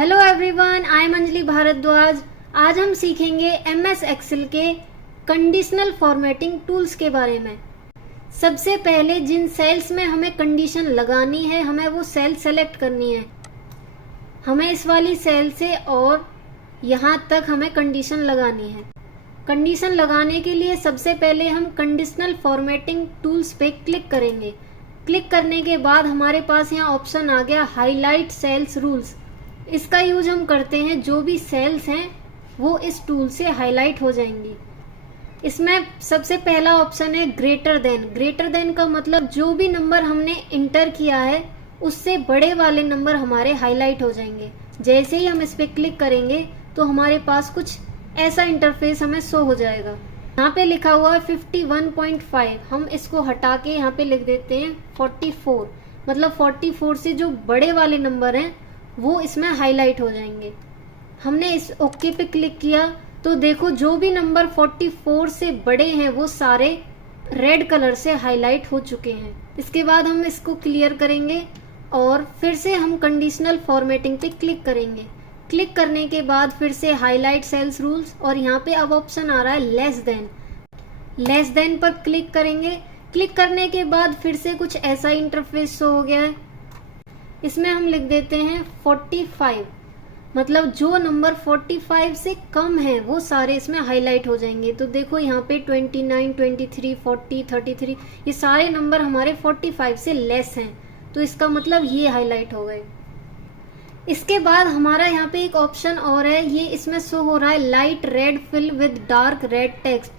Hello everyone, I am Anjali Bhardwaj. आज हम सीखेंगे MS एक्सेल के कंडीशनल फॉर्मेटिंग टूल्स के बारे में। सबसे पहले जिन सेल्स में हमें कंडीशन लगानी है, हमें वो सेल सेलेक्ट करनी है। हमें इस वाली सेल से और यहाँ तक हमें कंडीशन लगानी है। कंडीशन लगाने के लिए सबसे पहले हम कंडीशनल फॉर्मेटिंग टूल्स पे क्लिक करेंगे। क्लिक करने के बाद हमारे पास यहाँ ऑप्शन आ गया हाईलाइट सेल्स रूल्स। इसका यूज हम करते हैं, जो भी सेल्स हैं वो इस टूल से हाईलाइट हो जाएंगी। इसमें सबसे पहला ऑप्शन है ग्रेटर देन। ग्रेटर देन का मतलब जो भी नंबर हमने इंटर किया है उससे बड़े वाले नंबर हमारे हाईलाइट हो जाएंगे। जैसे ही हम इस पे क्लिक करेंगे तो हमारे पास कुछ ऐसा इंटरफेस हमें शो हो जाएगा। यहाँ पे लिखा हुआ है 51.5, हम इसको हटा के यहाँ पे लिख देते हैं 44। मतलब 44 से जो बड़े वाले नंबर हैं वो इसमें हाईलाइट हो जाएंगे। हमने इस ओके पे क्लिक किया तो देखो जो भी नंबर 44 से बड़े हैं वो सारे रेड कलर से हाईलाइट हो चुके हैं। इसके बाद हम इसको क्लियर करेंगे और फिर से हम कंडीशनल फॉर्मेटिंग पे क्लिक करेंगे। क्लिक करने के बाद फिर से हाईलाइट सेल्स रूल्स और यहाँ पे अब ऑप्शन आ रहा है लेस देन। लेस देन पर क्लिक करेंगे। क्लिक करने के बाद फिर से कुछ ऐसा इंटरफेस शो हो गया है। इसमें हम लिख देते हैं 45। मतलब जो नंबर 45 से कम है वो सारे इसमें हाईलाइट हो जाएंगे। तो देखो यहाँ पे 29, 23, 40, 33 ये सारे नंबर हमारे 45 से लेस हैं, तो इसका मतलब ये हाईलाइट हो गए। इसके बाद हमारा यहाँ पे एक ऑप्शन और है, ये इसमें शो हो रहा है light red fill with dark red text.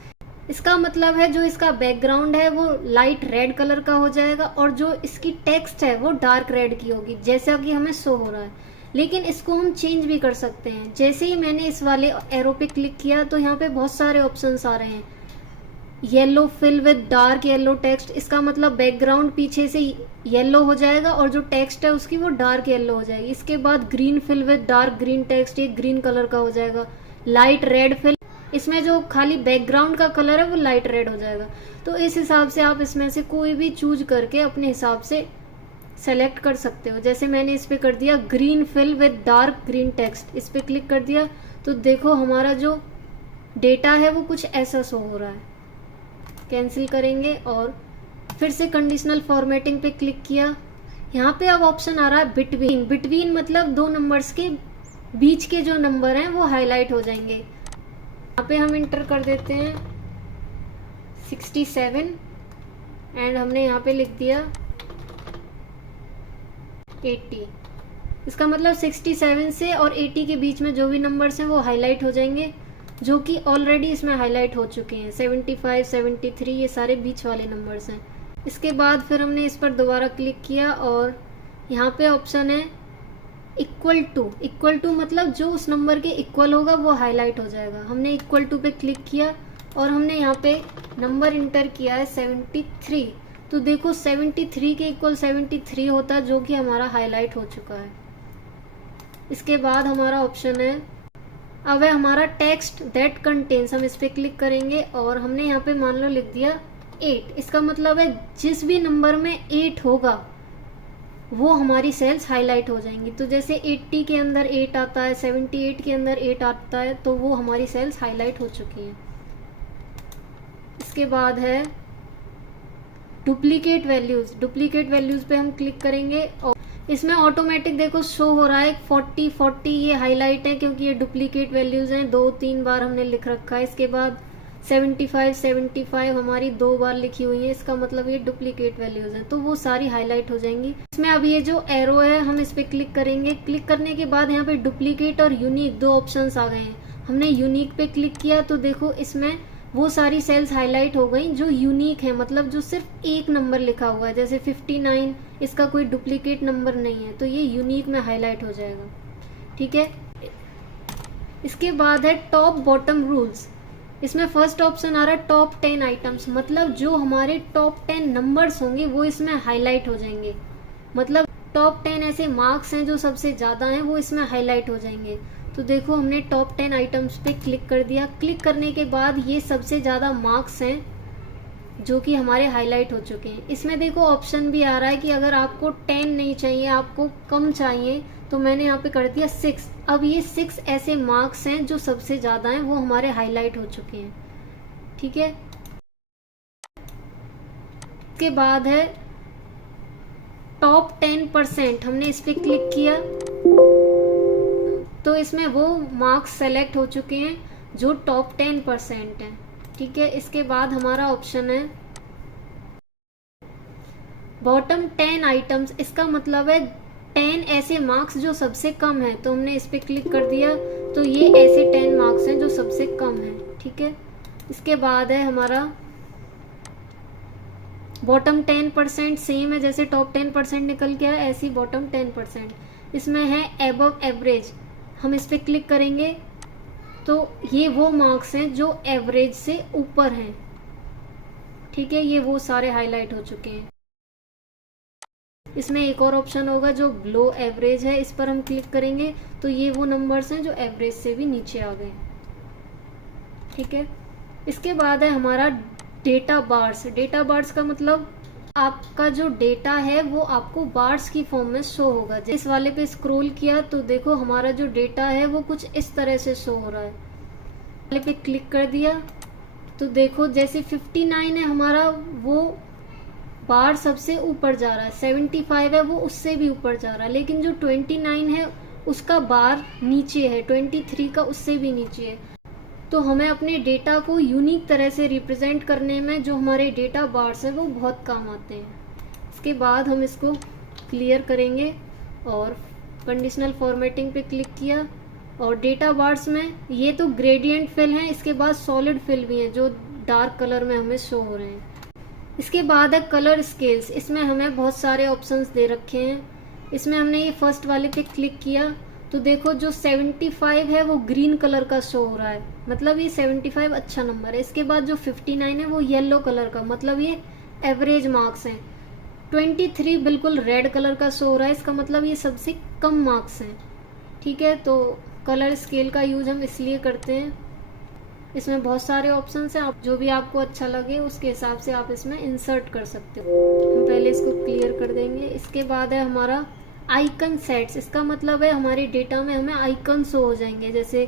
इसका मतलब है जो इसका बैकग्राउंड है वो लाइट रेड कलर का हो जाएगा और जो इसकी टेक्स्ट है वो डार्क रेड की होगी, जैसा कि हमें शो हो रहा है। लेकिन इसको हम चेंज भी कर सकते हैं। जैसे ही मैंने इस वाले एरो पे क्लिक किया तो यहाँ पे बहुत सारे ऑप्शंस आ रहे हैं। Yellow fill with dark yellow text, इसका मतलब बैकग्राउंड पीछे से येलो हो जाएगा और जो टेक्स्ट है उसकी वो डार्क येलो हो जाएगी। इसके बाद green fill with dark green text, ये ग्रीन कलर का हो जाएगा। लाइट रेड फिल, इसमें जो खाली बैकग्राउंड का कलर है वो लाइट रेड हो जाएगा। तो इस हिसाब से आप इसमें से कोई भी चूज करके अपने हिसाब से सेलेक्ट कर सकते हो। जैसे मैंने इस पे कर दिया green fill with dark green text, इस पे क्लिक कर दिया तो देखो हमारा जो डेटा है वो कुछ ऐसा शो हो रहा है। कैंसिल करेंगे और फिर से कंडीशनल फॉर्मेटिंग पे क्लिक किया। यहाँ पे अब ऑप्शन आ रहा है बिटवीन। बिटवीन मतलब दो नंबर्स के बीच के जो नंबर हैं वो हाईलाइट हो जाएंगे। यहाँ पे हम इंटर कर देते हैं 67 एंड हमने यहाँ पे लिख दिया 80। इसका मतलब 67 से और 80 के बीच में जो भी नंबर्स हैं वो हाईलाइट हो जाएंगे, जो कि ऑलरेडी इसमें हाईलाइट हो चुके हैं। 75, 73 ये सारे बीच वाले नंबर्स हैं। इसके बाद फिर हमने इस पर दोबारा क्लिक किया और यहाँ पे ऑप्शन है इक्वल टू। इक्वल टू मतलब जो उस नंबर के इक्वल होगा वो हाईलाइट हो जाएगा। हमने इक्वल टू पे क्लिक किया और हमने यहाँ पे नंबर इंटर किया है 73। तो देखो 73 के इक्वल 73 होता है, जो कि हमारा हाईलाइट हो चुका है। इसके बाद हमारा ऑप्शन है अब है हमारा टेक्स्ट दैट कंटेन्स। हम इस पे क्लिक करेंगे और हमने यहाँ पे मान लो लिख दिया 8। इसका मतलब है जिस भी नंबर में 8 होगा वो हमारी सेल्स हाईलाइट हो जाएंगी। तो जैसे 80 के अंदर 8 आता है, 78 के अंदर 8 आता है, तो वो हमारी सेल्स हाईलाइट हो चुकी हैं। इसके बाद है डुप्लीकेट वैल्यूज। डुप्लीकेट वैल्यूज पे हम क्लिक करेंगे और इसमें ऑटोमेटिक देखो शो हो रहा है 40, 40 ये हाईलाइट है क्योंकि ये डुप्लीकेट वैल्यूज हैं। 2-3 बार हमने लिख रखा है। इसके बाद 75, 75 हमारी 2 बार लिखी हुई है, इसका मतलब ये डुप्लीकेट वैल्यूज हैं, तो वो सारी हाईलाइट हो जाएंगी। इसमें अब ये जो एरो है हम इस पे क्लिक करेंगे। क्लिक करने के बाद यहाँ पे डुप्लीकेट और यूनिक दो ऑप्शंस आ गए हैं। हमने यूनिक पे क्लिक किया तो देखो इसमें वो सारी सेल्स हाईलाइट हो गई जो यूनिक है, मतलब जो सिर्फ एक नंबर लिखा हुआ है। जैसे 59 इसका कोई डुप्लीकेट नंबर नहीं है, तो ये यूनिक में हाईलाइट हो जाएगा। ठीक है। इसके बाद है टॉप बॉटम रूल्स। इसमें फर्स्ट ऑप्शन आ रहा है टॉप 10 आइटम्स, मतलब जो हमारे टॉप 10 नंबर्स होंगे वो इसमें हाईलाइट हो जाएंगे। मतलब टॉप 10 ऐसे मार्क्स हैं जो सबसे ज़्यादा हैं वो इसमें हाईलाइट हो जाएंगे। तो देखो हमने टॉप 10 आइटम्स पे क्लिक कर दिया। क्लिक करने के बाद ये सबसे ज़्यादा मार्क्स हैं जो कि हमारे हाईलाइट हो चुके हैं। इसमें देखो ऑप्शन भी आ रहा है कि अगर आपको 10 नहीं चाहिए, आपको कम चाहिए, तो मैंने यहाँ पे कर दिया 6। अब ये 6 ऐसे मार्क्स हैं जो सबसे ज़्यादा हैं, वो हमारे हाईलाइट हो चुके हैं। ठीक है, इसके बाद है टॉप 10%, हमने इस पर क्लिक किया तो इसमें वो मार्क्स सेलेक्ट हो चुके हैं जो टॉप 10% हैं। ठीक है, इसके बाद हमारा ऑप्शन है बॉटम 10 आइटम्स, इसका मतलब है 10 ऐसे मार्क्स जो सबसे कम है, तो हमने इस पर क्लिक कर दिया तो ये ऐसे 10 मार्क्स हैं जो सबसे कम है। ठीक है, इसके बाद है हमारा बॉटम 10%, सेम है जैसे टॉप 10% निकल गया ऐसी बॉटम 10%। इसमें है एबव एवरेज, हम इस पर क्लिक करेंगे तो ये वो मार्क्स हैं जो एवरेज से ऊपर हैं। ठीक है, ये वो सारे हाईलाइट हो चुके हैं। इसमें एक और ऑप्शन होगा जो बिलो एवरेज है, इस पर हम क्लिक करेंगे तो ये वो नंबर्स हैं जो एवरेज से भी नीचे आ गए। ठीक है, इसके बाद है हमारा डेटा बार्स। डेटा बार्स का मतलब आपका जो डेटा है वो आपको बार्स की फॉर्म में शो होगा। इस वाले पे स्क्रॉल किया तो देखो हमारा जो डेटा है वो कुछ इस तरह से शो हो रहा है। वाले पे क्लिक कर दिया तो देखो जैसे 59 है हमारा, वो बार सबसे ऊपर जा रहा है, 75 है वो उससे भी ऊपर जा रहा है, लेकिन जो 29 है उसका बार नीचे है, 23 का उससे भी नीचे है। तो हमें अपने डेटा को यूनिक तरह से रिप्रेजेंट करने में जो हमारे डेटा बार्स है वो बहुत काम आते हैं। इसके बाद हम इसको क्लियर करेंगे और कंडीशनल फॉर्मेटिंग पे क्लिक किया और डेटा बार्स में ये तो ग्रेडियंट फिल हैं, इसके बाद सॉलिड फिल भी हैं जो डार्क कलर में हमें शो हो रहे हैं। इसके बाद है कलर स्केल्स, इसमें हमें बहुत सारे ऑप्शंस दे रखे हैं। इसमें हमने ये फर्स्ट वाले पे क्लिक किया तो देखो जो 75 है वो ग्रीन कलर का शो हो रहा है, मतलब ये 75 अच्छा नंबर है। इसके बाद जो 59 है वो येलो कलर का, मतलब ये एवरेज मार्क्स हैं। 23 बिल्कुल रेड कलर का शो हो रहा है, इसका मतलब ये सबसे कम मार्क्स हैं। ठीक है, तो कलर स्केल का यूज हम इसलिए करते हैं। इसमें बहुत सारे ऑप्शंस हैं, आप जो भी आपको अच्छा लगे उसके हिसाब से आप इसमें इंसर्ट कर सकते हो। हम पहले इसको क्लियर कर देंगे। इसके बाद है हमारा आइकन सेट्स, इसका मतलब है हमारे डेटा में हमें आइकन शो हो जाएंगे, जैसे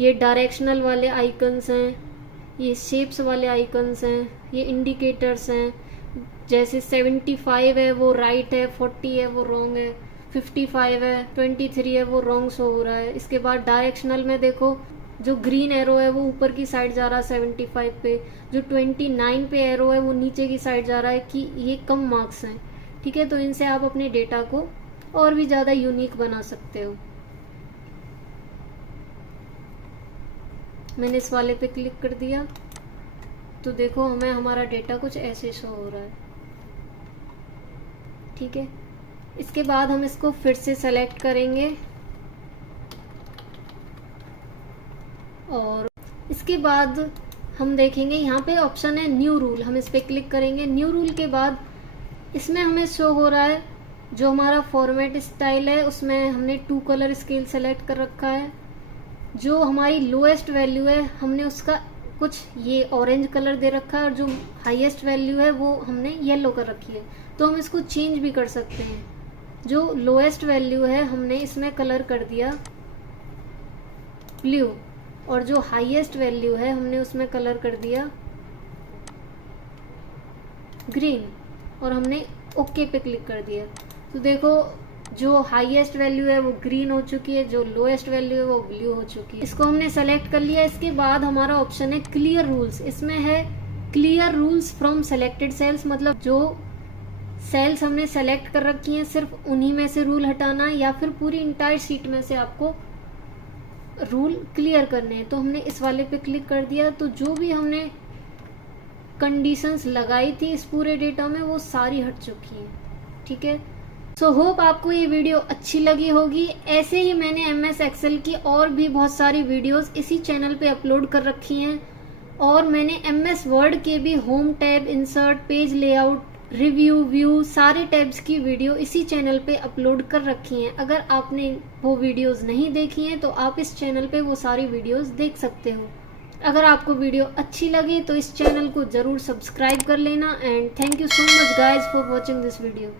ये डायरेक्शनल वाले आइकन्स हैं, ये शेप्स वाले आइकन्स हैं, ये इंडिकेटर्स हैं। जैसे 75 है वो राइट है, 40 है वो रॉन्ग है, 55 है, 23 है वो रॉन्ग शो हो रहा है। इसके बाद डायरेक्शनल में देखो जो ग्रीन एरो है वो ऊपर की साइड जा रहा है 75 पे, जो 29 पे एरो है वो नीचे की साइड जा रहा है कि ये कम मार्क्स हैं। ठीक है, तो इनसे आप अपने डेटा को और भी ज़्यादा यूनिक बना सकते हो। मैंने इस वाले पे क्लिक कर दिया तो देखो हमें हमारा डेटा कुछ ऐसे शो हो रहा है। ठीक है, इसके बाद हम इसको फिर से सेलेक्ट करेंगे और इसके बाद हम देखेंगे यहाँ पे ऑप्शन है न्यू रूल, हम इस पर क्लिक करेंगे। न्यू रूल के बाद इसमें हमें शो हो रहा है जो हमारा फॉर्मेट स्टाइल है उसमें हमने 2 कलर स्केल सेलेक्ट कर रखा है। जो हमारी लोएस्ट वैल्यू है हमने उसका कुछ ये ऑरेंज कलर दे रखा है और जो हाईएस्ट वैल्यू है वो हमने येलो कर रखी है। तो हम इसको चेंज भी कर सकते हैं। जो लोएस्ट वैल्यू है हमने इसमें कलर कर दिया ब्लू और जो हाईएस्ट वैल्यू है हमने उसमें कलर कर दिया ग्रीन और हमने ओके पे क्लिक कर दिया। तो देखो जो हाईएस्ट वैल्यू है वो ग्रीन हो चुकी है, जो लोएस्ट वैल्यू है वो ब्लू हो चुकी है। इसको हमने सेलेक्ट कर लिया। इसके बाद हमारा ऑप्शन है क्लियर रूल्स, इसमें है clear rules from selected cells, मतलब जो सेल्स हमने सेलेक्ट कर रखी हैं सिर्फ उन्हीं में से रूल हटाना है या फिर पूरी इंटायर शीट में से आपको रूल क्लियर करने हैं। तो हमने इस वाले पे क्लिक कर दिया तो जो भी हमने कंडीशंस लगाई थी इस पूरे डेटा में वो सारी हट चुकी हैं। ठीक है, सो होप आपको ये वीडियो अच्छी लगी होगी। ऐसे ही मैंने MS एक्सेल की और भी बहुत सारी वीडियोस इसी चैनल पे अपलोड कर रखी हैं और मैंने MS वर्ड के भी home tab, insert, page layout, review, view सारे टैब्स की वीडियो इसी चैनल पे अपलोड कर रखी हैं। अगर आपने वो वीडियोस नहीं देखी हैं तो आप इस चैनल पे वो सारी वीडियोस देख सकते हो। अगर आपको वीडियो अच्छी लगे तो इस चैनल को ज़रूर सब्सक्राइब कर लेना and thank you so much guys for watching this video.